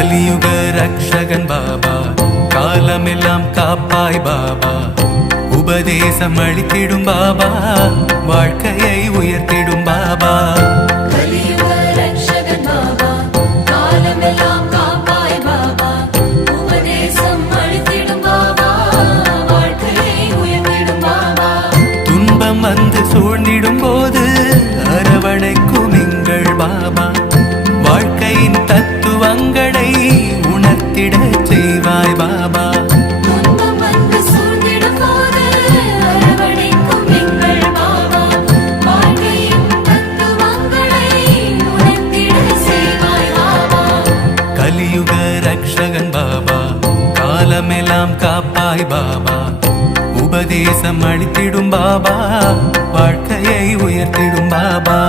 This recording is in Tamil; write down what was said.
கலியுக ரக்ஷகன் பாபா, காலமெல்லாம் காப்பாய் பாபா, உபதேசம் அளித்திடும் பாபா, வாழ்க்கையை உயர்த்திடும் பாபா. கலியுக ரக்ஷகன் பாபா, காலமெல்லாம் காப்பாய் பாபா, உபதேசம் அளித்திடும் பாபா, வாழ்க்கையை உயர்த்திடும் பாபா. துன்பம் வந்து சூழ்ந்திடும் போது அரவணைக்கும் எங்கள் பாபா, வாழ்க்கையின் தத்துவங்களை உணர்த்திட செய்வாய் பாபா. துன்பம் வந்து சூழ்ந்திடும் போது அரவணைக்கும் எங்கள் பாபா, வாழ்க்கையின் தத்துவங்களை உணர்த்திட செய்வாய் பாபா. கலியுக ரக்ஷகன் பாபா, காலமெல்லாம் காப்பாய் பாபா, உபதேசம் அளித்திடும் பாபா, வாழ்க்கையை உயர்த்திடும் பாபா.